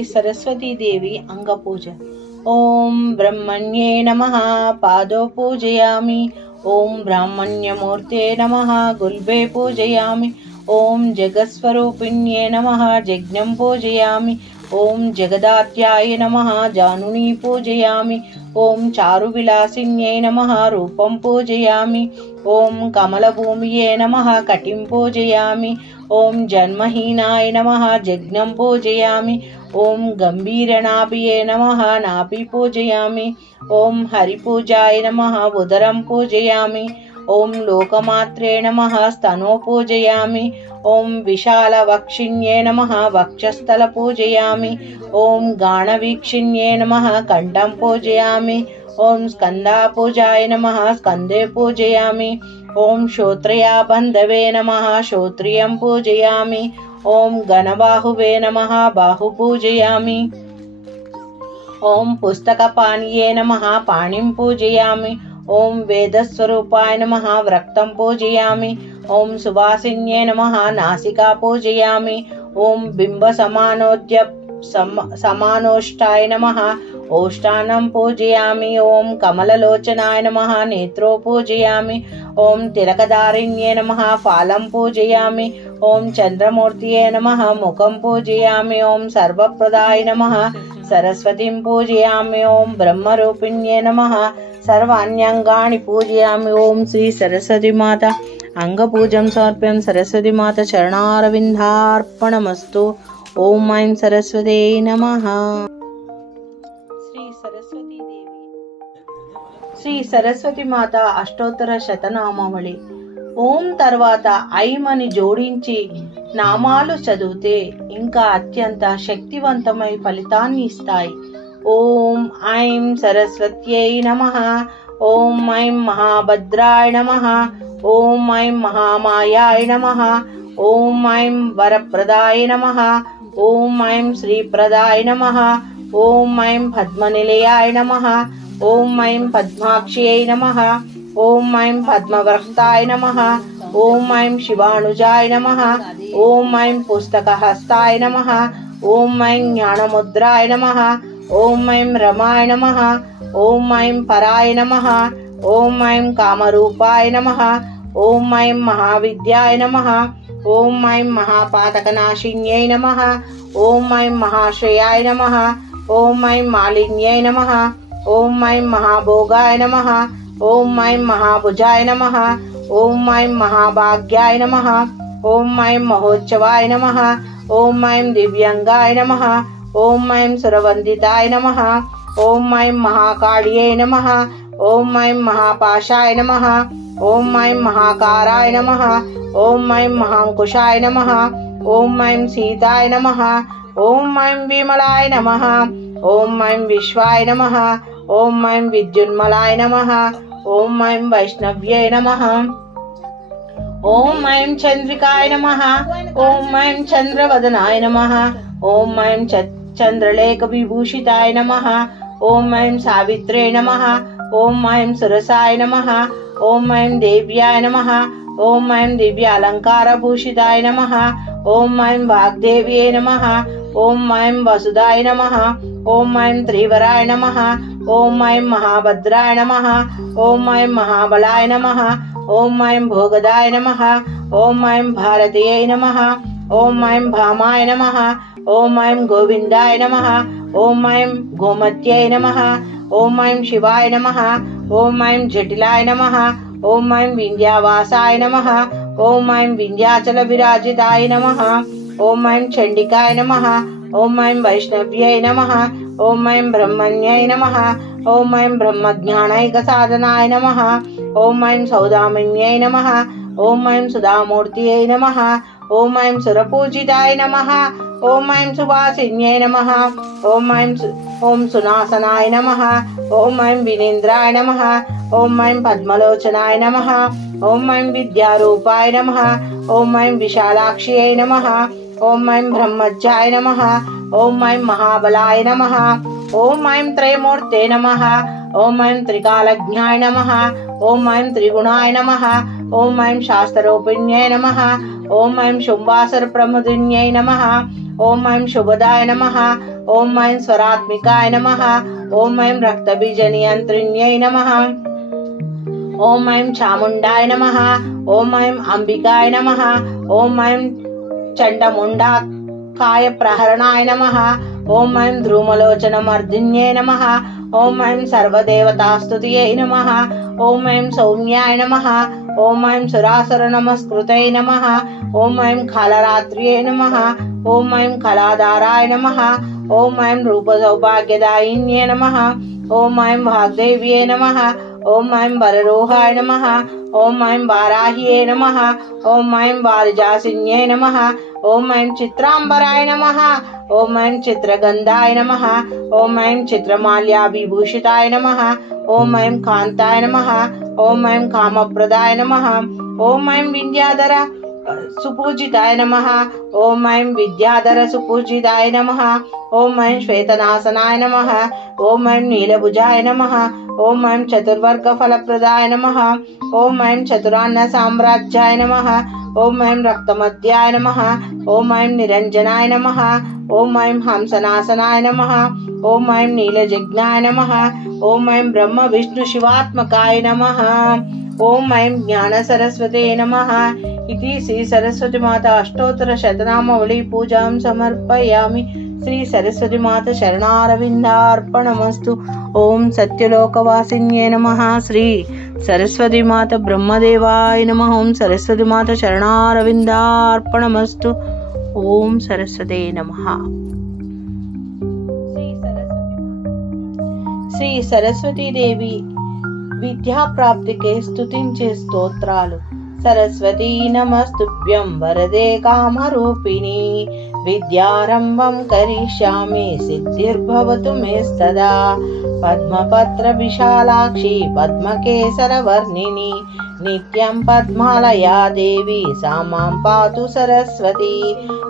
శ్రీ సరస్వతీదేవి అంగపూజ. ఓం బ్రహ్మణ్యే నమ పాదో పూజయామి. ఓం బ్రాహ్మణ్యమూర్తే నమ గుల్బే పూజయామి. ఓం జగత్స్వరూపిణ్యే నమ జజ్ఞం పూజయామి. ఓం జగదాత్యాయ నమ జానుని పూజయామి. ఓం చారువిలాసిన్యై నమ రూపం పూజయామి. ఓం కమలభూమియే నమ కటిం పూజయామి. ఓం జన్మహీనాయ నమ జజ్ఞం పూజయామి. ఓం గంభీరనాభియే నమ నాభి పూజయామి. ఓం హరిపూజాయ నమ ఉదరం పూజయామి. ఓం లోకమాత్రే నమ స్తనో పూజయామి. ఓం విశాలవక్షిణ్యే నమ వక్షస్థల పూజయామి. ఓం గాణవీక్షిణ్యే నమ కంఠం పూజయామి. ओम स्कंदा पूजाय नमः स्कंदे पूजयामि। ओम श्रोत्रया बंधवे नमः श्रोत्रियं पूजयामि। ओम गणबाहुवे नमः बाहु पूजयामि। पुस्तक पुस्तकपाणीये नमः पाणिं पूजयामि। ओम वेदस्वरूपाय नमः व्रक्तं पूजयामि। ओम सुवासिन्ये नमः नासिका पूजयामि। ॐ सम, समानोष्टाय नमः। సమానోష్టాయ నమ ఓష్టానం పూజయామి ఓం కమలలోచనాయ నమ నేత్రో పూజయామి ఓం తిలకదారిణ్యే నమ ఫాలం పూజయామి ఓం చంద్రమూర్తియే నమ ముఖం పూజయామి ఓం సర్వప్రదాయ నమ సరస్వతిం పూజయామి ఓం బ్రహ్మరూపిణ్యే నమ సర్వాణ్యంగాని పూజయామి ఓం శ్రీ సరస్వతి మాత అంగపూజం సమర్ప్యం సరస్వతి మాత చరణారవిందార్పణమస్తు ఓం ఐం సరస్వతే నమ శ్రీ సరస్వతి మాత అష్టోత్తర శతనామావళి. ఓం తర్వాత ఐమని జోడించి నామాలు చదివితే ఇంకా అత్యంత శక్తివంతమై ఫలితాన్ని ఇస్తాయి. ఓం ఐం సరస్వత్యై నమ. ఓం ఐం మహాభద్రాయ నమ. ఓం ఐం మహామాయాయ నమ. ఓం ఐం వరప్రదాయ నమ. ఓం ఐం శ్రీప్రదాయ నమ. ఓం ఐం పద్మనిలయాయ నమ. ओम ऐं पद्माक्ष्यै नम ओं ऐं पद्मय नम ओं ऐं शिवाणुजाय नम ओं ऐं पुस्तकहस्ताय नम ओं ऐं ज्ञानमुद्राय नम ॐ ऐं रमाय नम ओं ऐं पराय नम ओं ऐं कामरूपाय नम ओं ऐं महाविद्याय नम ओं ऐं महापातकनाशिन्यै नम ओं ऐं महाश्रयाय नम ओं ऐं मालिन्यै नमः ॐ ऐं महाभोगाय नम ॐ ऐं महाभुजाय नम ॐ ऐं महाभाग्याय नम ॐ ऐं महोत्सवाय नम ॐ ऐं दिव्यङ्गाय नम ॐ ऐं सुरवन्दिताय नम ॐ ऐं महाकार्ये नम ॐ ऐं महापाशाय नम ॐ ऐं महाकाराय नम ॐ ऐं महाङ्कुशाय नम ॐ ऐं सीताय नम ॐ ऐं विमलाय नमः ఓం ఐం విశ్వాయ నమ ఓం ఐం విద్యున్మలాయ నమ ఓం ఐం వైష్ణవ్యై నమ ఓం ఐం చంద్రికాయ నమ ఓం ఐం చంద్రవదనాయ నమ ఓం ఐం చంద్రలేఖ విభూషితాయ నమ ఓం ఐం సావిత్రే నమ ఓం ఐం సురసాయ నమ ఓం ఐం దేవ్యాయ నమ ఓం ఐం దివ్య అలంకార భూషితాయ నమ ఓం ఐం వాగ్దేవ్యే నమ ఓం ఐం వసుదాయ నమ ఓం ఐం త్రివరాయ నమ ఓం ఐం మహాభద్రాయ నమ ఓం ఐం మహాబలాయ నమ ఓం ఐం భోగదాయ నమ ఓం ఐం భారతీయ నమ ఓం ఐం భామాయ నమ ఓం ఐం గోవిందాయ నమ ఓం ఐం గోమత్యై నమ ఓం ఐం శివాయ నమ ఓం ఐం జటిలాయ నమ ఓం ఐం వింధ్యావాసాయ నమ ఓం ఐం వింధ్యాచల విరాజితాయ నమ ఓం ఐం చండికాయ నమ ओम ऐं वैष्णव्य नम ओम ऐं ब्रह्मण्य नम ओम ऐं ब्रह्मज्ञानैकसाधनाय नम ओम ऐं सौदामिन्यै नम ओम ऐं सुधामूर्त्यै नम ओम ऐं सुरपूजिताय नम ओम ऐं सुवासिन्यै नम ओम ऐं ओम सुनासनाय नम ओम ऐं विनेन्द्राय नम ओम ऐं पद्मलोचनाय नम ओम ऐं विद्यारूपाय नम ओम ऐं विशालाक्ष्यै नमः ओम ऐं ब्रह्मज्याय नमः ओम ऐं महाबलाय नमः ओम ऐं त्रयमूर्ते नमः ओम ऐं त्रिकालज्ञाय नमः ओम ऐं त्रिगुणाय नमः ओम ऐं शास्त्ररूपिण्यै नमः ओम ऐं शुम्बासुरप्रमुदिन्यै नमः ओम ऐं शुभदाय नमः ओम ऐं स्वरात्मिकाय नमः ओम ऐं रक्तबीजनियन्त्रिण्यै नमः ओम ऐं चामुण्डाय नमः ओम ऐं अम्बिकाय नमः ओम ऐं చండముండా కాయ ప్రహరణాయ నమ. ఓం ఐం ధ్రూమలోచన మర్దిన్యే నమ. ఓం ఐం సర్వదేవతాస్తుతియై నమ. ఓం ఐం సౌమ్యాయ నమ. ఓం ఐం సురాసుర నమస్కృతై నమ. ఓం ఐం కాలరాత్ర్యై నమ. ఓం ఐం కళాధారాయ నమ. ఓం ఐం రూపసౌభాగ్యదాయిన్యే నమ. ఓం ఐం వాగ్దేవ్యే నమ. ఓం ఐం వరరోహాయ నమ. ఓం ఐం వారాహ్యే నమ. ఓం ఐం వారజాసిన్యే నమ. ఓం ఐం చిత్రాంబరాయ నమ. ఓం ఐం చిత్రగంధాయ నమ. ఓం ఐం చిత్రమాల్యాభిభూషితాయ నమ. ఓం ఐం కాంతాయ నమ. ఓం ఐం కామప్రదాయ నమ. ఓం ఐం వింధ్యాధర. सुपूजिताय नमः ॐ ऐं विद्याधर सुपूजिताय नमः ॐ ऐं श्वेतनासनाय नमः ॐ ऐं नीलभुजाय नमः ॐ ऐं चतुर्वर्गफलप्रदाय नमः ॐ ऐं चतुरान्नसाम्राज्याय नमः ॐ ऐं रक्तमध्याय नमः ॐ ऐं निरञ्जनाय नमः ॐ ऐं हंसनासनाय नमः ॐ ऐं नीलजज्ञाय नमः ॐ ऐं ब्रह्मविष्णुशिवात्मकाय नमः ॐ ऐं ज्ञानसरस्वते नमः ఓం ఐం జ్ఞాన సరస్వతే నమ శ్రీ సరస్వతి మాత అష్టోత్తర శతనామవళి పూజాం సమర్పయామి శ్రీ సరస్వతి మాత శరణారవిందార్పణమస్తు ఓం సత్యలోకవాసిన్యే నమ శ్రీ సరస్వతి మాత బ్రహ్మదేవాయ నమ ఓం సరస్వతి మాత శరణారవిందార్పణమస్తు ఓం సరస్వతే నమ శ్రీ సరస్వతీదేవి విద్యాప్రాప్తికే స్తుతించే స్తోత్రాలు సరస్వతీ నమస్తుభ్యం వరదే కామరూపిణి విద్యారంభం కరిష్యామి సిద్ధిర్భవతు మే సదా పద్మపత్ర విశాలాక్షి పద్మకేసర వర్ణిని నిత్యం పద్మాలయా దేవి సా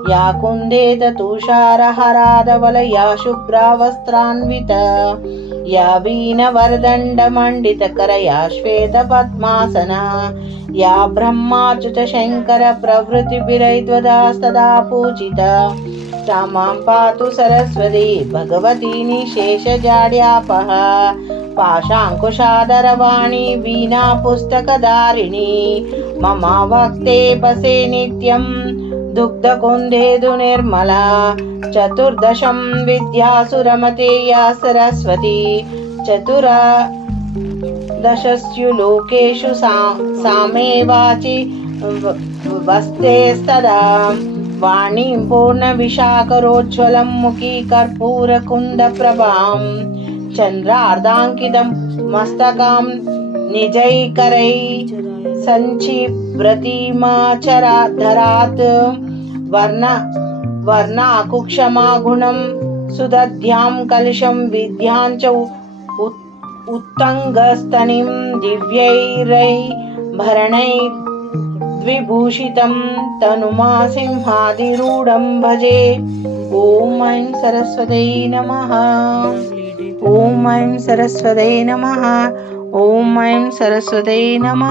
या कुन्देत तुषारहरादवलया शुभ्रावस्त्रान्वित। या वीणवरदण्डमण्डितकरया श्वेतपद्मासना। या ब्रह्माच्युतशङ्करप्रभृतिभिरैद्वदास्तदा पूजिता। सा मां पातु सरस्वती भगवती निशेषजाड्यापः पाशाङ्कुशादरवाणी वीणा पुस्तकधारिणी ममा वाक्ते पसे नित्यम्। दुग्धकुन्देदु निर्मला चतुर्दशं विद्यासुरमते सरस्वती चतुरा दशस्यु लोकेषु सा सामेवाचि वस्तेस्तदा वाणीं पूर्णविशाकरोज्ज्वलं मुखी कर्पूरकुन्दप्रभां चन्द्रार्धाङ्कितं मस्तकां निजैकरै। सञ्चिप्रतिमाचराधरात् वर्ण, वर्णाकुक्षमागुणं सुदध्यां कलशं विद्यां च उत्- उत्तङ्गस्तनिं दिव्यैरै भरणै द्विभूषितं तनुमा सिंहादिरूढं भजे। ॐ ऐं सरस्वत्यै नमः। ॐ ऐं सरस्वत्यै नमः। ఓం ఐం సరస్వతై నమ.